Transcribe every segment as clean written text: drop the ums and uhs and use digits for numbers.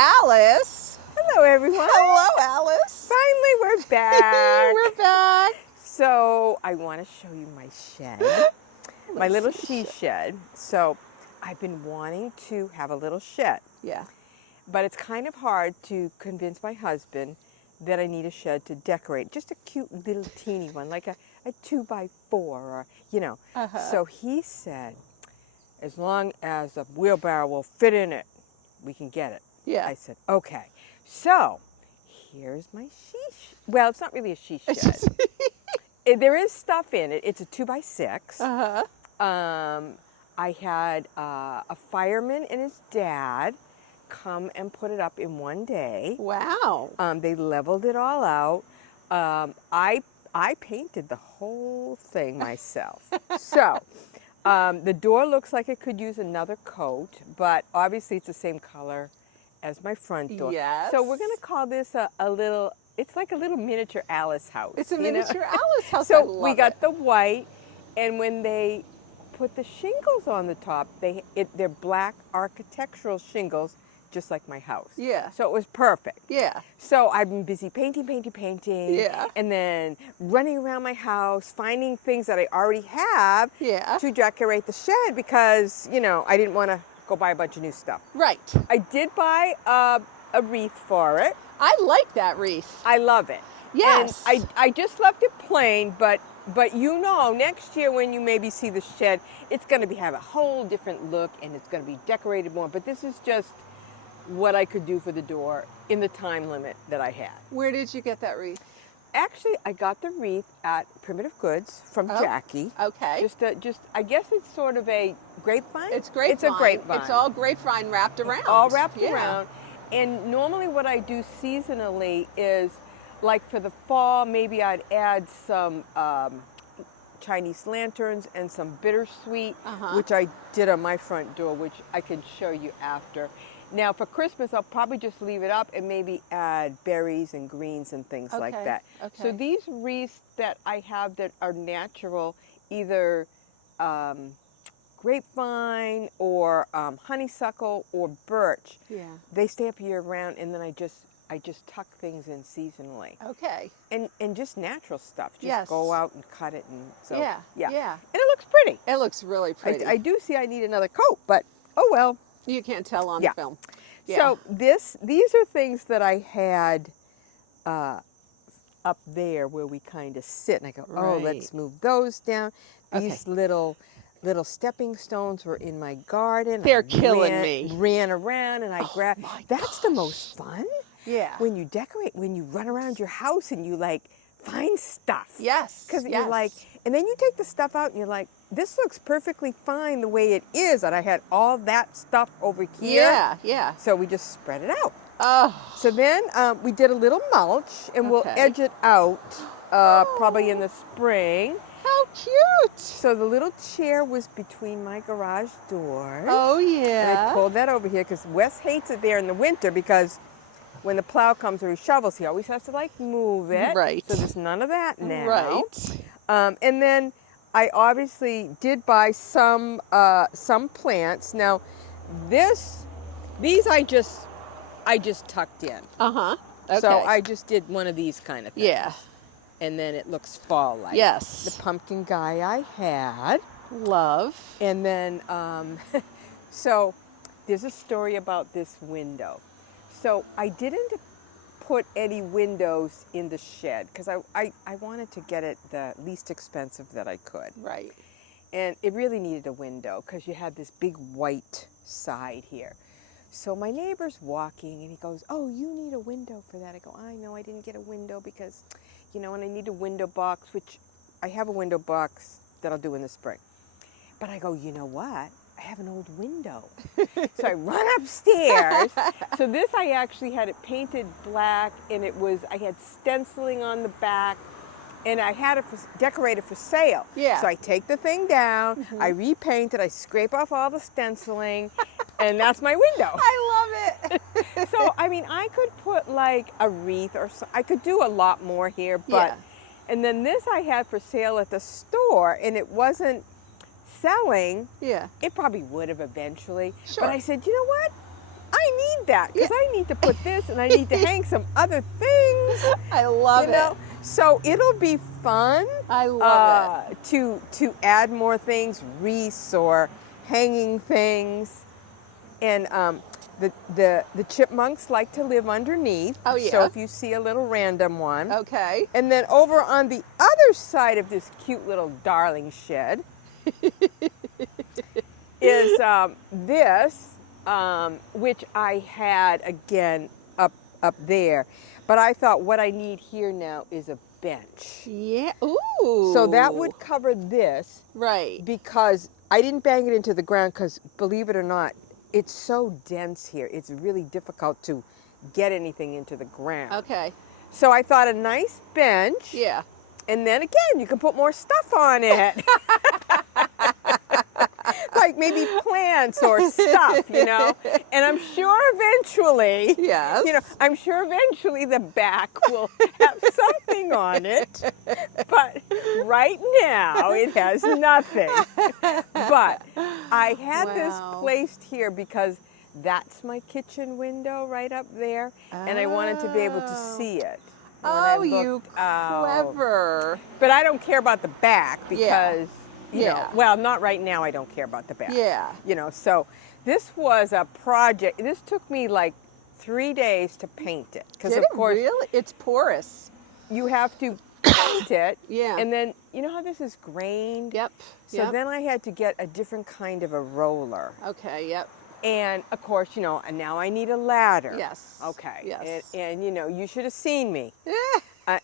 Alice. Hello, everyone. Hello, Alice. Finally, we're back. We're back. So I want to show you my shed, my little she shed. So I've been wanting to have a little shed. Yeah. But it's kind of hard to convince my husband that I need a shed to decorate. Just a cute little teeny one, like a 2x4 or, you know. So he said, as long as a wheelbarrow will fit in it, we can get it. Yeah. I said, okay. So here's my she. Well, it's not really a she shed. There is stuff in it. It's a 2x6. I had a fireman and his dad come and put it up in one day. Wow. They leveled it all out. I painted the whole thing myself. So the door looks like it could use another coat, but obviously it's the same color as my front door. Yes. So we're going to call this a little, it's like a little miniature Alice house. It's a miniature Alice house. So we got the white, and when they put the shingles on the top, they're black architectural shingles, just like my house. Yeah. So it was perfect. Yeah. So I've been busy painting. Yeah. And then running around my house, finding things that I already have to decorate the shed because, you know, I didn't want to go buy a bunch of new stuff. Right. I did buy a wreath for it. I like that wreath. I love it. Yes. And I just left it plain, but you know, next year when you maybe see the shed, it's going to have a whole different look and it's going to be decorated more. But this is just what I could do for the door in the time limit that I had. Where did you get that wreath? Actually, I got the wreath at Primitive Goods from Jackie. Okay. Just I guess it's sort of a grapevine. It's grapevine. It's a grapevine. It's all grapevine wrapped around. It's all wrapped around. And normally what I do seasonally is, like for the fall, maybe I'd add some Chinese lanterns and some bittersweet, which I did on my front door, which I can show you after. Now for Christmas, I'll probably just leave it up and maybe add berries and greens and things like that. Okay. So these wreaths that I have that are natural, either grapevine or honeysuckle or birch, they stay up year round, and then I just tuck things in seasonally. Okay. And just natural stuff. Just go out and cut it, and so yeah. And it looks pretty. It looks really pretty. I do see I need another coat, but oh well. You can't tell on the film. So these are things that I had up there where we kind of sit, and I go, oh, let's move those down. These little stepping stones were in my garden. They're killing me. Ran around and I grabbed. That's the most fun. Yeah. When you decorate, when you run around your house and you like find stuff. Yes. Because you're like, and then you take the stuff out and you're like, this looks perfectly fine the way it is. And I had all that stuff over here. Yeah. So we just spread it out. Oh. So then we did a little mulch, and we'll edge it out probably in the spring. How cute. So the little chair was between my garage doors. Oh, yeah. And I pulled that over here because Wes hates it there in the winter because when the plow comes or he shovels, he always has to like move it. Right. So there's none of that now. Right. And then I obviously did buy some plants. Now these I just tucked in. Okay. So I just did one of these kind of things. Yeah. And then it looks fall-like. Yes. The pumpkin guy I had. Love. And then, so there's a story about this window. So I didn't put any windows in the shed because I wanted to get it the least expensive that I could. Right. And it really needed a window because you had this big white side here. So my neighbor's walking and he goes, oh, you need a window for that. I go, I know I didn't get a window because, you know, and I need a window box, which I have a window box that I'll do in the spring. But I go, you know what? I have an old window. So I run upstairs. So this, I actually had it painted black, and I had stenciling on the back, and I had it decorated for sale. Yeah. So I take the thing down, I repaint it, I scrape off all the stenciling, and that's my window. I love it. So, I mean, I could put like a wreath or I could do a lot more here, but, and then this I had for sale at the store, and it wasn't selling. Yeah. It probably would have eventually. Sure. But I said, you know what? I need that because I need to put this and I need to hang some other things. I love You know, so it'll be fun. I love it. To add more things, wreaths or hanging things, and the chipmunks like to live underneath. Oh, yeah. So if you see a little random one. Okay. And then over on the other side of this cute little darling shed is this, which I had again up there. But I thought what I need here now is a bench. Yeah. Ooh. So that would cover this. Right. Because I didn't bang it into the ground because, believe it or not, it's so dense here. It's really difficult to get anything into the ground. Okay. So I thought a nice bench. Yeah. And then again, you can put more stuff on it. Like maybe plants or stuff, you know. And I'm sure eventually, Yes. you know, I'm sure eventually the back will have something on it. But right now it has nothing. But I had this Wow. placed here because that's my kitchen window right up there. And I wanted to be able to see it. when I Oh, you looked out. clever. But I don't care about the back Yeah. because, you Yeah. know, well, not right now. I don't care about the back. Yeah. You know, so this was a project. This took me like 3 days to paint it. Because Did of it course really? It's porous. you have to paint it. Yeah. And then, you know how this is grained? Yep. So Yep. then I had to get a different kind of a roller. Okay. Yep. And of course, you know, and now I need a ladder. Yes. Okay. Yes. And you know, you should have seen me. Eh.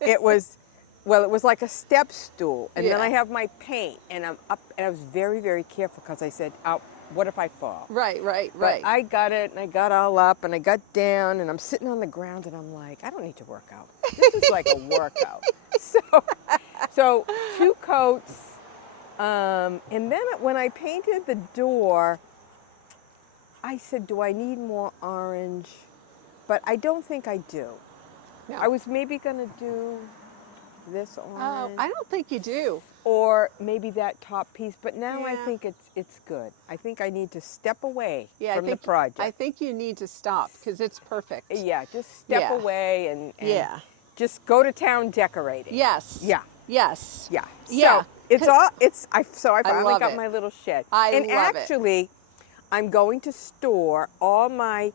It was, well, it was like a step stool. And then Yeah. I have my paint and I'm up and I was very, very careful because I said, oh, what if I fall? Right. Right. But Right. I got it and I got all up and I got down and I'm sitting on the ground and I'm like, I don't need to work out. This is like a workout. So 2 coats. And then when I painted the door, I said, do I need more orange? But I don't think I do. No. I was maybe going to do this Oh, orange. I don't think you do. Or maybe that top piece, but now I Yeah. think it's good. I think I need to step away Yeah. from I think the project. I think you need to stop because it's perfect. Yeah, just step Yeah. away and Yeah. just go to town decorating. Yes. Yeah, Yes. yeah. Yeah. So it's all I finally love got it. my little shed. I and love it. actually, I'm going to store all my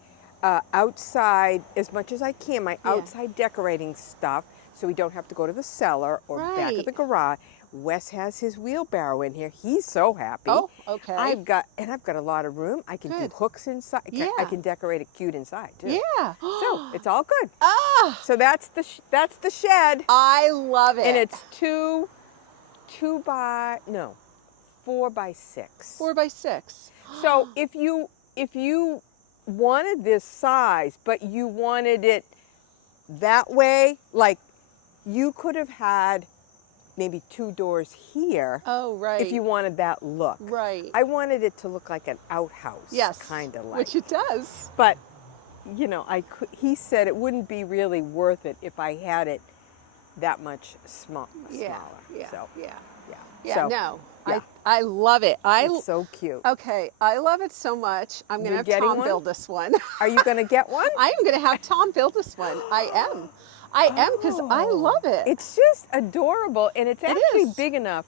outside as much as I can, my Yeah. outside decorating stuff, so we don't have to go to the cellar or back of Right. the garage. Wes has his wheelbarrow in here. He's so happy. Oh, okay. I've got a lot of room. I can Good. do hooks inside. I Yeah. can decorate it cute inside too. Yeah. So it's all good. Ah, So that's the shed, I love it. and it's 4 by 6. 4x6. So if you wanted this size, but you wanted it that way, like you could have had maybe 2 doors here Oh, right. if you wanted that look. Right. I wanted it to look like an outhouse, Yes. kind of like. Which it does. But you know, he said it wouldn't be really worth it if I had it that much smaller. Yeah. Yeah. So Yeah. yeah. Yeah. So, No. yeah. I love it. It's so cute. Okay. I love it so much. I'm going You're to have getting Tom one? build this one. Are you going to get one? I am going to have Tom build this one. I am. I am because I Oh, love it. It's just adorable, and it's actually is. big enough.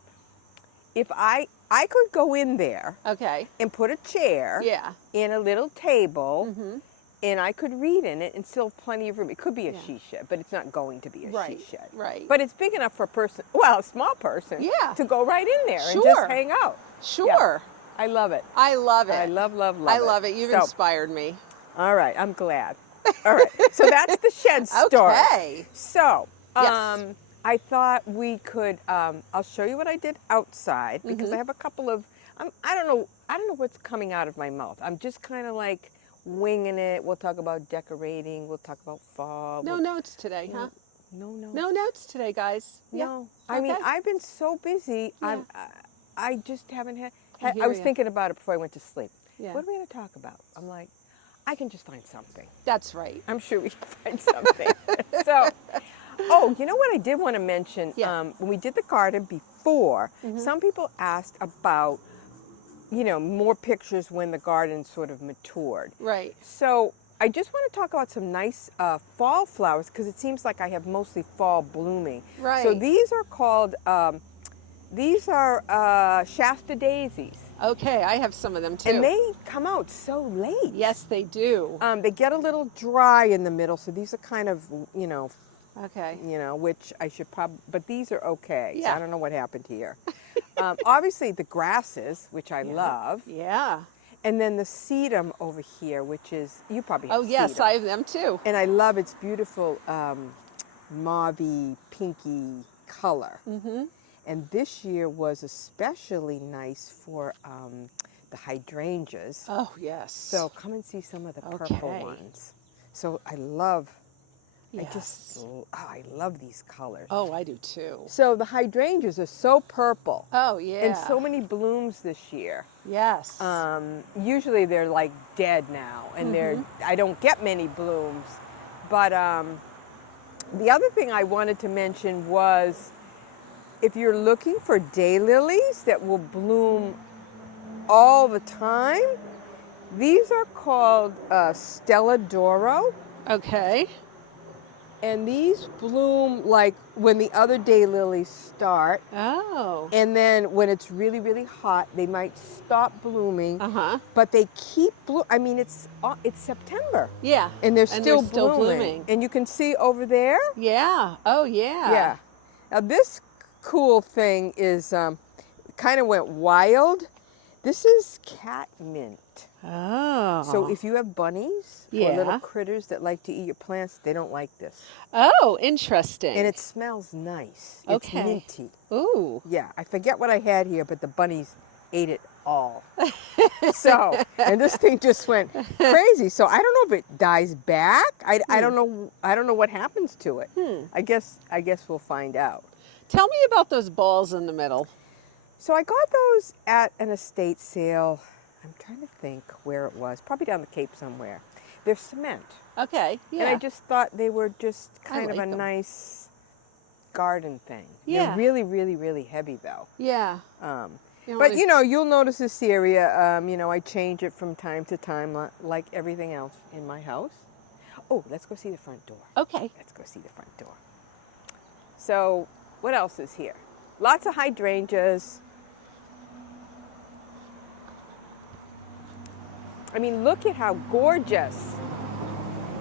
If I could go in there Okay. and put a chair Yeah. and a little table, Mhm. and I could read in it and still have plenty of room. It could be a Yeah. she shed, but it's not going to be a Right. she shed. Right. But it's big enough for a person, well, a small person, Yeah. to go right in there and Sure. just hang out. Sure. I love it. I love it. I love it. I love it. You've So, inspired me. all right, I'm glad. All right, so that's the shed story. Okay. So, Yes. I thought we could. I'll show you what I did outside because Mhm. I have a couple of. I don't know what's coming out of my mouth. I'm just kind of like winging it. We'll talk about decorating. We'll talk about fall. No notes today, huh? No. No notes today, guys. Yeah. No. I mean, Okay. I've been so busy. Yeah. I just haven't had. I I hear was ya. thinking about it before I went to sleep. Yeah. What are we going to talk about? I'm like, I can just find something. That's right. I'm sure we can find something. So, oh, you know what I did want to mention? Yeah. When we did the garden before, Mhm. some people asked about you know, more pictures when the garden sort of matured. Right. So I just want to talk about some nice fall flowers because it seems like I have mostly fall blooming. Right. So these are called, Shasta daisies. Okay, I have some of them too. And they come out so late. Yes, they do. They get a little dry in the middle, so these are kind of, Okay. which I should probably, but these are okay. So Yeah. I don't know what happened here. Obviously the grasses, which I love. Yeah. And then the sedum over here, which is, you probably have Oh, yes, sedum. I have them too. And I love its beautiful mauve-y, pinky color. Mm-hmm. And this year was especially nice for the hydrangeas. Oh, yes. So come and see some of the purple Okay. ones. So I love, Yes. I love these colors. Oh, I do too. So the hydrangeas are so purple. Oh, yeah. And so many blooms this year. Yes. Usually they're like dead now, and I don't get many blooms. But the other thing I wanted to mention was, if you're looking for daylilies that will bloom all the time, these are called Stella Doro. Okay. And these bloom like when the other daylilies start. Oh. And then when it's really, really hot, they might stop blooming. Uh-huh. But they keep blooming. I mean, it's September. Yeah. And they're still blooming. And you can see over there. Yeah. Oh, yeah. Yeah. Now this cool thing is kind of went wild. This is catmint. Oh. So if you have bunnies or Yeah. little critters that like to eat your plants, they don't like this. Oh, interesting. And it smells nice. Okay. It's minty. Ooh. Yeah, I forget what I had here, but the bunnies ate it all. So, and this thing just went crazy. So I don't know if it dies back. I don't know. I don't know what happens to it. I guess we'll find out. Tell me about those balls in the middle. So I got those at an estate sale. I'm trying to think where it was. Probably down the Cape somewhere. They're cement. Okay. Yeah. And I just thought they were just kind of like a them. nice garden thing. Yeah. They're really, really, really heavy though. Yeah. But you'll notice this area, I change it from time to time like everything else in my house. Oh, let's go see the front door. Okay. Let's go see the front door. So what else is here? Lots of hydrangeas. I mean, look at how gorgeous.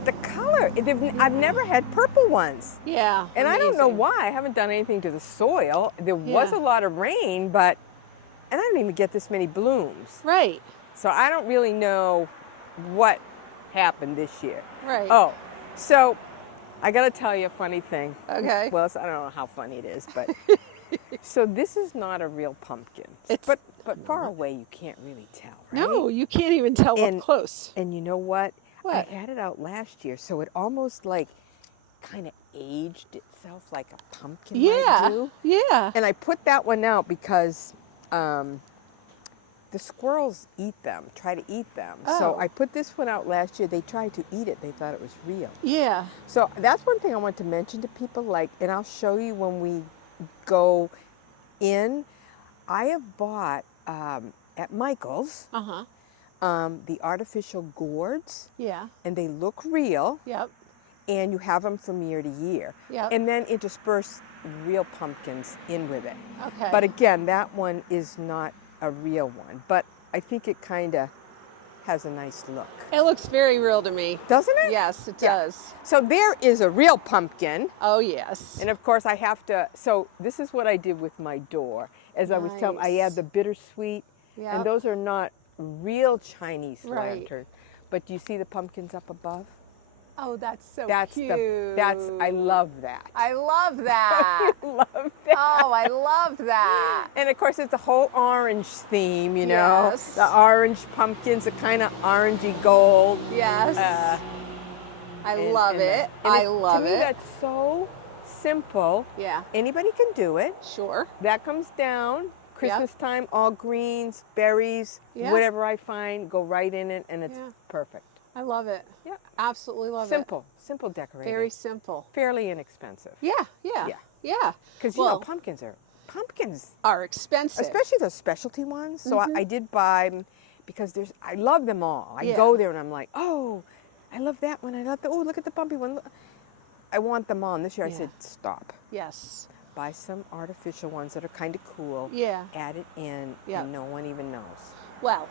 The color, I've never had purple ones. Yeah. And I don't know amazing. why. I haven't done anything to the soil. There was Yeah. a lot of rain, and I don't even get this many blooms. Right. So I don't really know what happened this year. Right. Oh, so I got to tell you a funny thing. Okay. Well, I don't know how funny it is, but so this is not a real pumpkin. It's- but far away you can't really tell, right? No, you can't even tell And- up close. And you know what? I What? had it out last year, so it almost like kind of aged itself like a pumpkin might Yeah. do. Yeah. And I put that one out because the squirrels eat them, try to eat them. So Oh. I put this one out last year. They tried to eat it. They thought it was real. Yeah. So that's one thing I want to mention to people, and I'll show you when we go in. I have bought at Michael's Uh-huh. the artificial gourds, Yeah. and they look real, Yep. and you have them from year to year. Yep. And then intersperse real pumpkins in with it. Okay. But again, that one is not a real one, but I think it kind of has a nice look. It looks very real to me. Doesn't it? Yes, it Yeah. does. So there is a real pumpkin. Oh, yes. And of course I have to, so this is what I did with my door. As I was telling, I add Nice. the bittersweet, Yep. and those are not real Chinese Right. lanterns. But do you see the pumpkins up above? Oh, that's so That's cute. I love that. I love that. I love that. Oh, I love that. And of course, it's a whole orange theme, you know. Yes. The orange pumpkins are kind of orangey gold. Yes. I love and it. and I love to me, it. that's so simple. Yeah. Anybody can do it. Sure. That comes down. Christmas time, all greens, berries, Yeah. whatever I find, go right in it, and it's Yeah. perfect. I love it. Yeah. Absolutely love Simple it. decorating. Very simple. fairly inexpensive. Yeah. Yeah. Yeah. Yeah. Because Well- pumpkins are pumpkins, are expensive. especially the specialty ones. So I did buy 'em because I love them all. I Yeah. go there and I'm like, oh, I love that one. I love oh, look at the bumpy one. I want them all. And this year I Yeah. said, stop. Yes. Buy some artificial ones that are kind of cool. Yeah. Add it in, Yeah. and no one even knows. Well,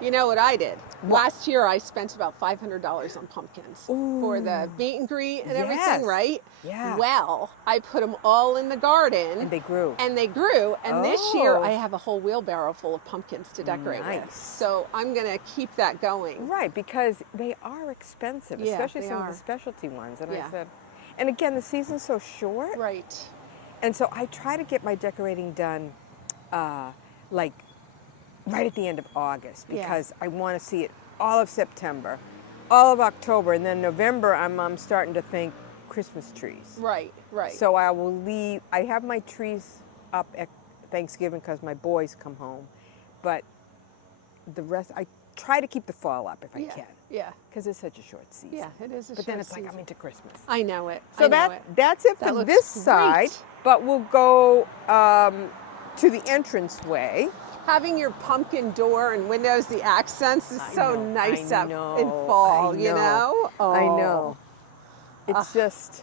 you know what I did? What? Last year I spent about $500 on pumpkins for the meet and greet and everything, Yes. right? Yeah. Well, I put them all in the garden. And they grew. And they grew. And this year Oh. I have a whole wheelbarrow full of pumpkins to decorate with. Nice. So I'm going to keep that going. Right, because they are expensive, Yeah, especially they some of are. the specialty ones. And Yeah. I said, and again, the season's so short. Right. And so I try to get my decorating done like right at the end of August Yeah. because I want to see it all of September, all of October, and then November I'm starting to think Christmas trees. Right, right. So I will leave, I have my trees up at Thanksgiving because my boys come home, but the rest, I try to keep the fall up if I yeah. can Yeah. because it's such a short season. Yeah, it is a But then short it's like I'm season. into Christmas. I know it. So I know it. that's it That for looks this side, great. but we'll go to the entranceway. Having your pumpkin door and windows, the accents, is so nice up in fall, you know? Oh. I know. It's just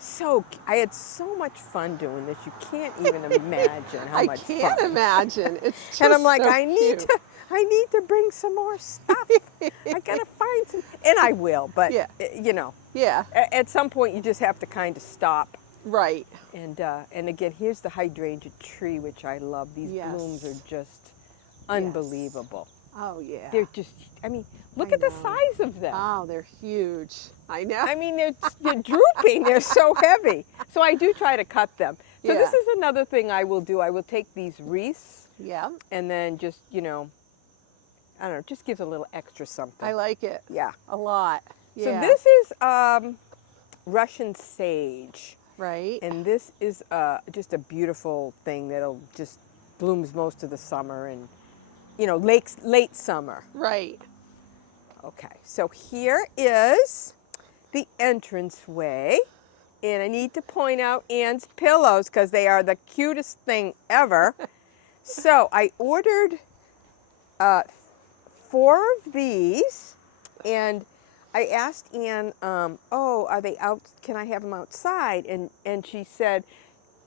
so, I had so much fun doing this. You can't even imagine how much fun. I can't imagine. It's just And I'm like, so I need to bring some more stuff. I gotta find some, and I will. But Yeah. you know, Yeah, at some point you just have to kind of stop. right. And again, here's the hydrangea tree, which I love. These Yes. blooms are just unbelievable. Oh, yeah. They're just, I mean, look I at the know. size of them. Oh, they're huge. I know. I mean, they're drooping. They're so heavy. So I do try to cut them. So this Yeah. is another thing I will do. I will take these wreaths Yeah, and then just, you know, I don't know, just gives a little extra something. I like it Yeah. a lot. Yeah. So this is Russian sage. Right. And this is just a beautiful thing that'll just blooms most of the summer and, you know, late summer. Right. Okay, so here is the entranceway. And I need to point out Anne's pillows because they are the cutest thing ever. So I ordered 4 of these, and I asked Anne, oh, are they out? Can I have them outside? And she said,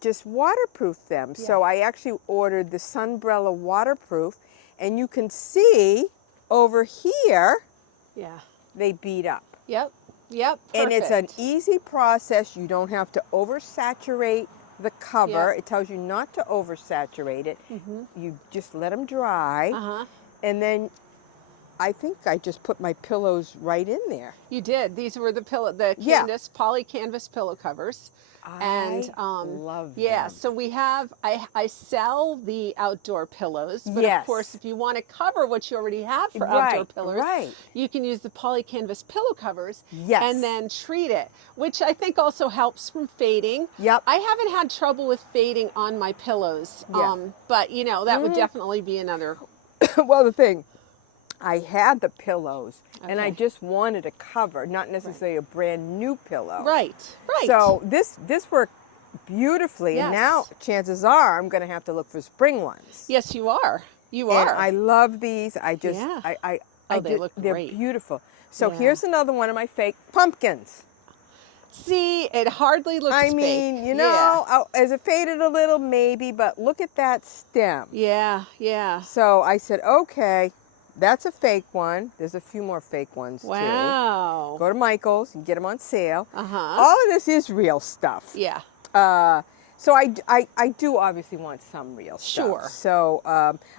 just waterproof them. Yeah. So I actually ordered the Sunbrella waterproof, and you can see over here, Yeah. they bead up. Yep. Yep. And it's an perfect. easy process. You don't have to oversaturate the cover. Yep. It tells you not to oversaturate it. Mhm. You just let them dry. Uh-huh. And then I think I just put my pillows right in there. You did. These were the Yeah. poly canvas pillow covers. And I love yeah, them. so we have I sell the outdoor pillows, but Yes. of course if you want to cover what you already have for Right, outdoor pillows, right. you can use the poly canvas pillow covers Yes. and then treat it, which I think also helps from fading. Yep. I haven't had trouble with fading on my pillows. Yeah. But you know, that would definitely be another Well, the thing, I had the pillows, and I Okay. just wanted a cover, not necessarily a brand new pillow. right. So this worked beautifully, and Yes. now chances are I'm going to have to look for spring ones. Yes, you are. You And are. I love these. I just, Yeah. I They look they're great. beautiful. So Yeah. here's another one of my fake pumpkins. See, it hardly looks I fake. mean, you Yeah. know, is it faded a little? Maybe, but look at that stem. Yeah, yeah. So I said, okay, that's a fake one. There's a few more fake ones too. Wow. Go to Michael's and get them on sale. Uh-huh. All of this is real stuff. Yeah. So I do obviously want some real stuff. Sure. So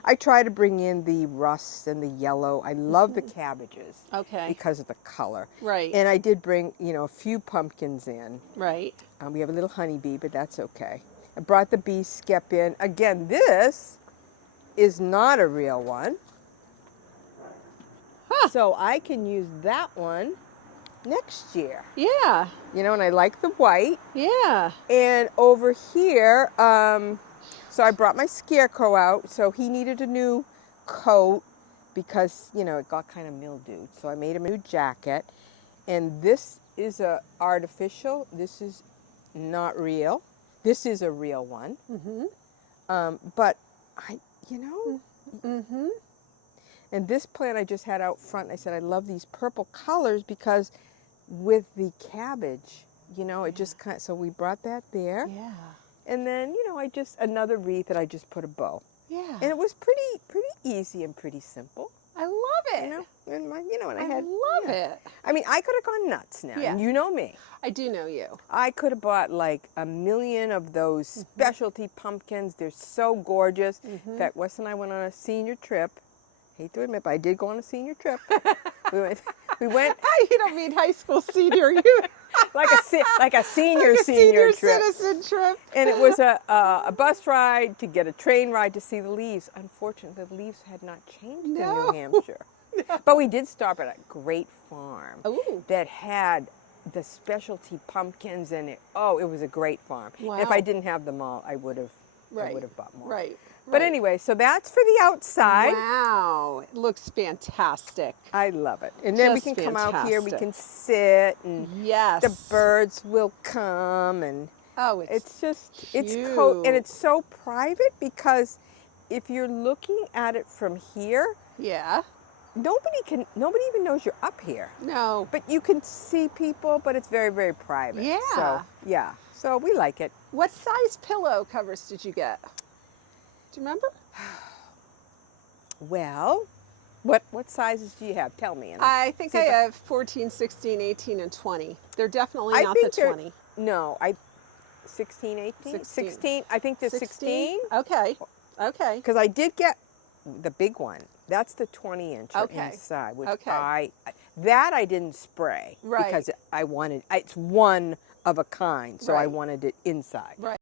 I try to bring in the rust and the yellow. I love the cabbages Okay. because of the color. Right. And I did bring, you know, a few pumpkins in. Right. We have a little honeybee, but that's okay. I brought the bee skep in. Again, this is not a real one. Huh. So I can use that one next year. Yeah. You know, and I like the white. Yeah. And over here, so I brought my scarecrow out. So he needed a new coat because, you know, it got kind of mildewed. So I made him a new jacket. And this is artificial. This is not real. This is a real one. Mm-hmm. But you know, Mm-hmm. and this plant I just had out front, I said, I love these purple colors because with the cabbage, you know, it just kind of, so we brought that there. Yeah. And then, you know, another wreath that I just put a bow. Yeah. And it was pretty easy and pretty simple. I love it. You know, and I had, love yeah. it. I mean, I could have gone nuts now. Yeah. And you know me. I do know you. I could have bought like 1,000,000 of those specialty pumpkins. They're so gorgeous. In fact, Wes and I went on a senior trip. Hate to admit, but I did go on a senior trip. we went You don't mean high school senior. You like a senior like a senior trip. citizen trip. And it was a bus ride to get a train ride to see the leaves. Unfortunately, the leaves had not changed in New Hampshire. But we did stop at a great farm that had the specialty pumpkins, and it was a great farm. Wow. If I didn't have them all, I would have bought more. Right. But anyway, so that's for the outside. Wow, it looks fantastic. I love it. And then we Just can come out here, we fantastic. can sit, and Yes. the birds will come, and it's cute. and it's so private because if you're looking at it from here, Yeah. nobody even knows you're up here. No. But you can see people, but it's very, very private. Yeah. So, yeah. So we like it. What size pillow covers did you get? Do you remember? Well, what sizes do you have? Tell me. And I think see I if have 14, 16, 18, and 20. They're definitely I not think the they're- 20. No, 16, 18? 16. I think the 16. Okay. Okay. Because I did get the big one. That's the 20-inch Okay. inside, which Okay. I didn't spray Right. because I wanted, it's one of a kind, so I Right. wanted it inside. Right.